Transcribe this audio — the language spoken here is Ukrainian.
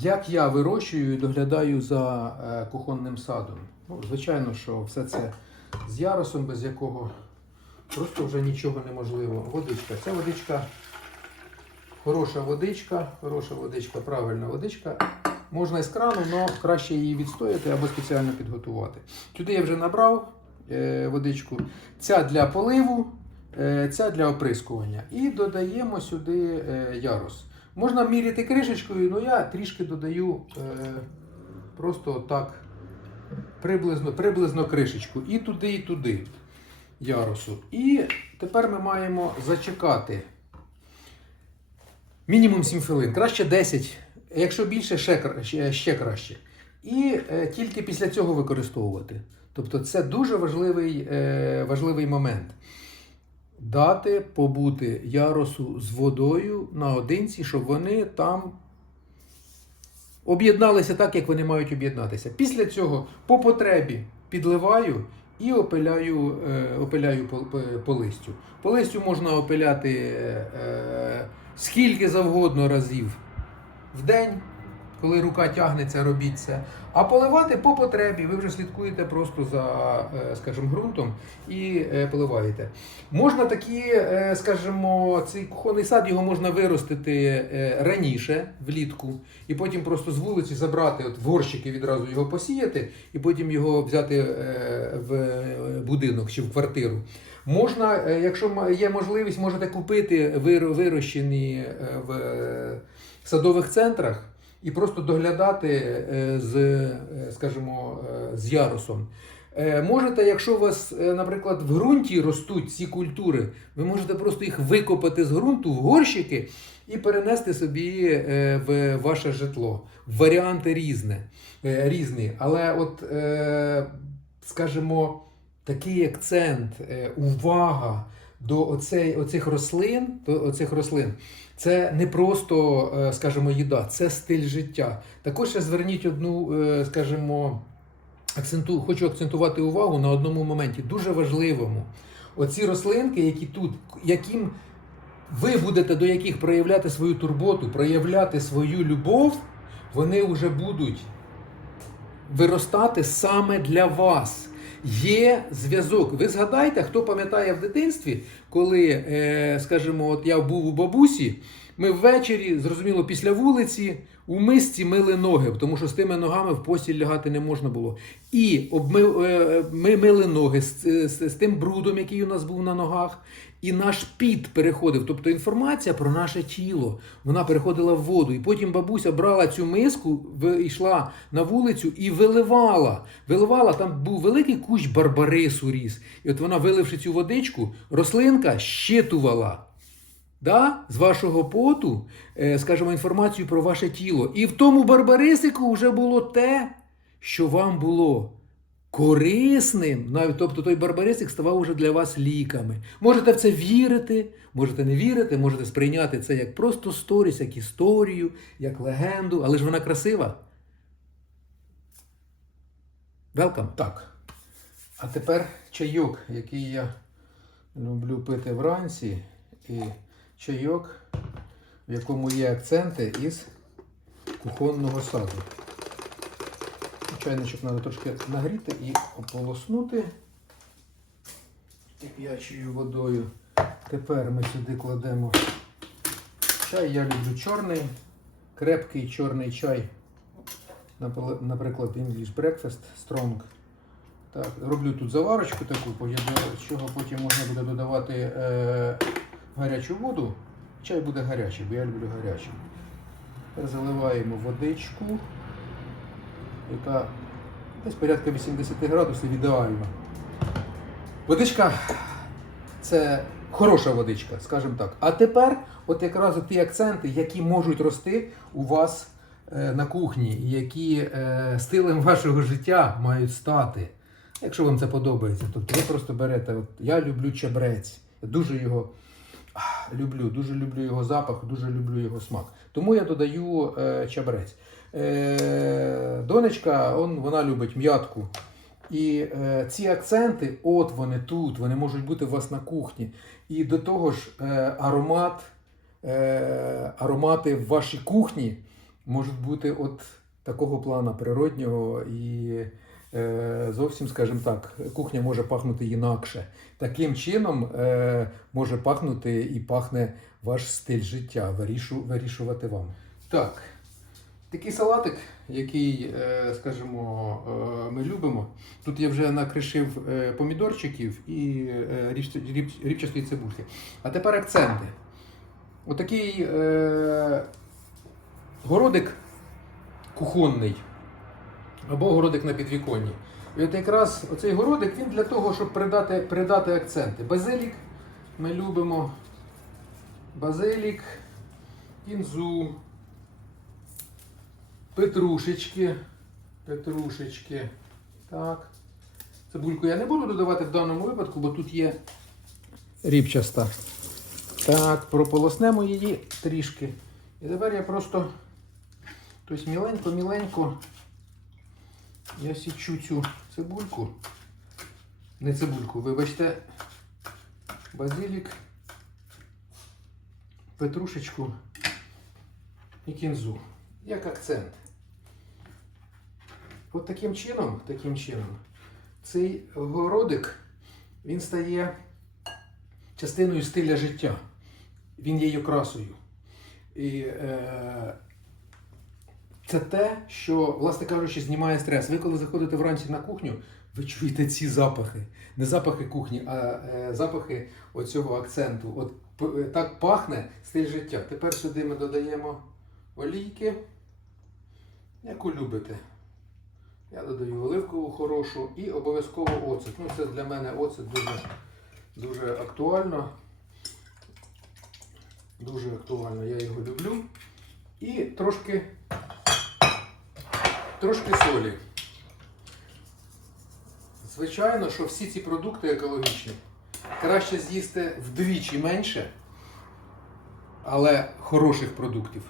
Як я вирощую і доглядаю за е, кухонним садом? Ну, звичайно, що все це з ярусом, без якого просто вже нічого неможливо. Водичка. Це водичка, хороша водичка, хороша водичка, правильна водичка. Можна із крану, але краще її відстояти або спеціально підготувати. Туди я вже набрав е, водичку. Ця для поливу, е, ця для оприскування. І додаємо сюди ярус. Можна міряти кришечкою, але я трішки додаю е, просто так приблизно, приблизно кришечку. І туди, і туди ярусу. І тепер ми маємо зачекати мінімум 7 хвилин, краще 10, якщо більше, ще, ще краще. І е, тільки після цього використовувати. Тобто це дуже важливий, е, важливий момент. Дати побути ярусу з водою наодинці, щоб вони там об'єдналися так, як вони мають об'єднатися. Після цього по потребі підливаю і опиляю, е, опиляю по листю. По листю можна опиляти е, е, скільки завгодно разів в день, коли рука тягнеться, робіть це. А поливати по потребі. Ви вже слідкуєте просто за, е, скажімо, ґрунтом і е, поливаєте. Можна такі, е, скажімо, цей кухонний сад його можна виростити раніше, влітку, і потім просто з вулиці забрати от горщики відразу його посіяти, і потім його взяти в будинок чи в квартиру. Можна, якщо є можливість, можете купити вирощені в садових центрах і просто доглядати е, з, е, скажімо, е, з ярусом. Можете, якщо у вас, наприклад, в ґрунті ростуть ці культури, ви можете просто їх викопати з ґрунту в горщики і перенести собі в ваше житло. Варіанти різні, е, різні. Але от, скажімо, такий акцент, увага до оцей, оцих рослин, до оцих рослин. Це не просто, е, скажімо, їда, це стиль життя. Також ще зверніть одну, е, скажімо, акценту, хочу акцентувати увагу на одному моменті, дуже важливому. Оці рослинки, які тут, яким ви будете до яких проявляти свою турботу, проявляти свою любов, вони вже будуть виростати саме для вас. Є зв'язок. Ви згадайте, хто пам'ятає в дитинстві, коли, е, скажімо, от я був у бабусі, ми ввечері, зрозуміло, після вулиці у мисці мили ноги, тому що з тими ногами в постіль лягати не можна було. І обми, е, ми мили ноги з, з, з тим брудом, який у нас був на ногах, і наш піт переходив. Тобто інформація про наше тіло, вона переходила в воду. І потім бабуся брала цю миску, йшла на вулицю і виливала. Виливала, там був великий кущ барбарису ріс. І от вона, виливши цю водичку, рослинка щитувала да, з вашого поту, е, скажімо, інформацію про ваше тіло. І в тому барбарисику вже було те, що вам було корисним. Навіть, тобто той барбарисик ставав уже для вас ліками. Можете в це вірити, можете не вірити, можете сприйняти це як просто сторіс, як історію, як легенду, але ж вона красива. Велкам. Так. А тепер чайок, який я люблю пити вранці. І чайок, в якому є акценти із кухонного саду. Чайничок треба трошки нагріти і ополоснути кип'ячою водою. Тепер ми сюди кладемо чай. Я люблю чорний, крепкий чорний чай. Наприклад, English Breakfast Strong. Так, роблю тут заварочку таку, з чого потім можна буде додавати е, гарячу воду. Чай буде гарячий, бо я люблю гарячий. Заливаємо водичку, яка десь порядка 80 градусів ідеально. Водичка це хороша водичка, скажімо так. А тепер, от якраз ті акценти, які можуть рости у вас е, на кухні, які е, стилем вашого життя мають стати. Якщо вам це подобається, тобто ви просто берете. От, я люблю чебрець, я дуже його люблю, дуже люблю його запах, дуже люблю його смак. Тому я додаю е, чебрець. Е, донечка, он, вона любить м'ятку. І е, ці акценти, от вони тут, вони можуть бути у вас на кухні. І до того ж, е, аромат, е, аромати в вашій кухні можуть бути от такого плану природнього і зовсім, скажімо так, кухня може пахнути інакше. Таким чином е, може пахнути і пахне ваш стиль життя, вирішу, вирішувати вам. Так, такий салатик, який, е, скажімо, е, ми любимо. Тут я вже накришив е, помідорчиків і е, рібчастої цибульки. А тепер акценти. Отакий е, городик кухонний або городик на підвіконні. І от якраз оцей городик він для того, щоб придати, придати акценти. Базилік ми любимо. Базилік, кінзу, петрушечки. Петрушечки. Так. Цибульку я не буду додавати в даному випадку, бо тут є рібчаста. Так, прополоснемо її трішки. І тепер я просто тобто міленько-міленько я січу цю цибульку. Не цибульку, вибачте, базилік, петрушечку і кінзу. Як акцент. От таким чином, таким чином, цей городик він стає частиною стиля життя. Він є її окрасою. І е, це те, що, власне кажучи, знімає стрес. Ви коли заходите вранці на кухню, ви чуєте ці запахи. Не запахи кухні, а е, запахи оцього акценту. От п- так пахне стиль життя. Тепер сюди ми додаємо олійки, яку любите. Я додаю оливкову хорошу і обов'язково оцет. Ну, це для мене оцет дуже, дуже актуально. Дуже актуально, я його люблю. І трошки, трошки солі. Звичайно, що всі ці продукти екологічні краще з'їсти вдвічі менше, але хороших продуктів.